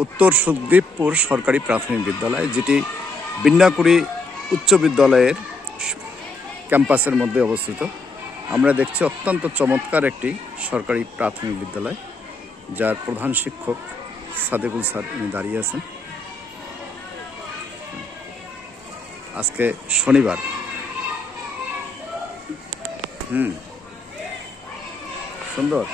উত্তর সুখদেবপুর সরকারি প্রাথমিক বিদ্যালয়, যেটি বিন্যাকুড়ি উচ্চ বিদ্যালয়ের ক্যাম্পাসের মধ্যে অবস্থিত। আমরা দেখছি অত্যন্ত চমৎকার একটি সরকারি প্রাথমিক বিদ্যালয়, যার প্রধান শিক্ষক সাদেকুল স্যার উনি দাঁড়িয়ে আছেন। আজকে শনিবার। সুন্দর।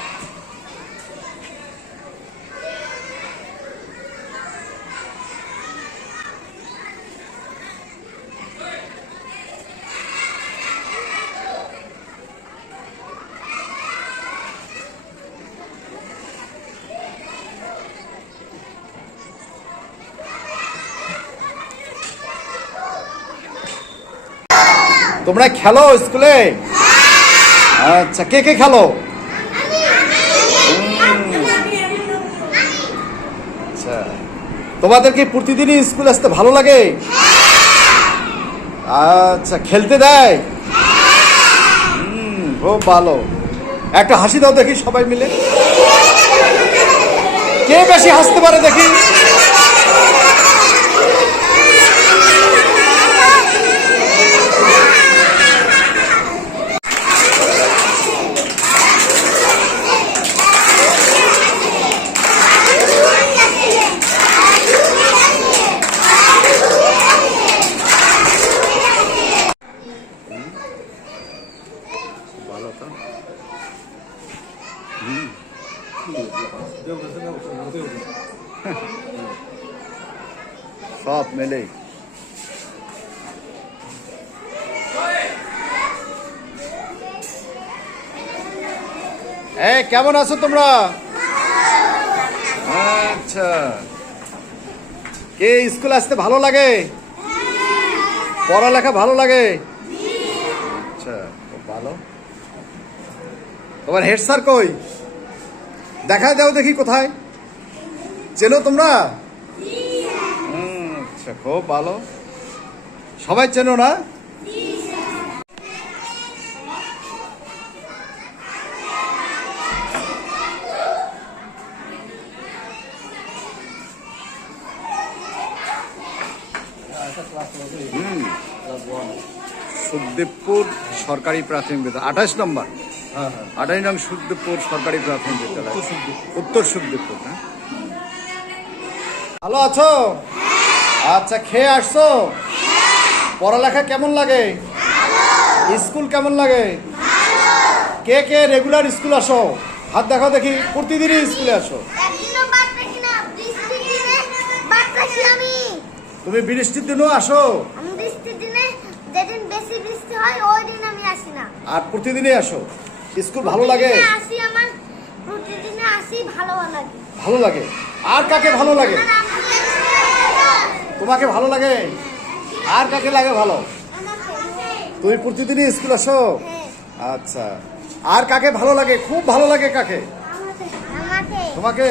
তোমরা খেলো স্কুলে? আচ্ছা, কে কে খেলো? আচ্ছা, তোমাদের কি প্রতিদিনই স্কুল আসতে ভালো লাগে? আচ্ছা, খেলতে দেয়? খুব ভালো। একটা হাসি দাও দেখি সবাই মিলে। কে বেশি হাসতে পারে দেখি? ভালো তো। সব মেলেই। কেমন আছো তোমরা? আচ্ছা, কে স্কুল আসতে ভালো লাগে? পড়ালেখা ভালো লাগে? আচ্ছা, খুব ভালো। তোমার হেড স্যার কই? দেখা দাও দেখি কোথায়। চেনো তোমরা? আচ্ছা, খুব ভালো। সবাই চেনো না? সুখদেবপুর সরকারি প্রাথমিক বিদ্যালয় 28 নম্বর। 28 নং সুখদেবপুর সরকারি প্রাথমিক বিদ্যালয়, উত্তর সুখদেবপুর। হ্যাঁ, ভালো আছো? আচ্ছা, খেয়ে আসছো? পড়ালেখা কেমন লাগে? স্কুল কেমন লাগে? কে কে রেগুলার স্কুল আসো? হাত দেখাও দেখি। প্রতিদিনই স্কুলে আসো? তুমি বৃষ্টির দিনও আসো? আর প্রতিদিনই আসো? স্কুল ভালো লাগে? ভালো লাগে। আর কাকে ভালো লাগে? তোমাকে ভালো লাগে? আর কাকে লাগে ভালো? তুমি প্রতিদিনই স্কুল আসো? আচ্ছা, আর কাকে ভালো লাগে? খুব ভালো লাগে কাকে? তোমাকে?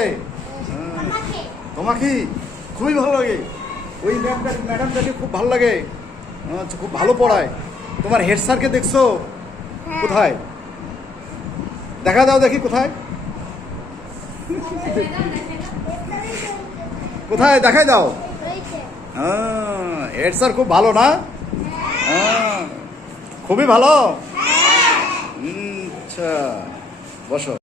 তোমাকে খুবই ভালো লাগে। ওই ম্যাডামটাকে খুব ভালো লাগে। আচ্ছা, খুব ভালো পড়ায়। তোমার হেড স্যারকে দেখছো? কোথায়? দেখা দাও দেখি কোথায়। কোথায় দেখাই দাও। হেড স্যার খুব ভালো না? খুবই ভালো। আচ্ছা, বসো।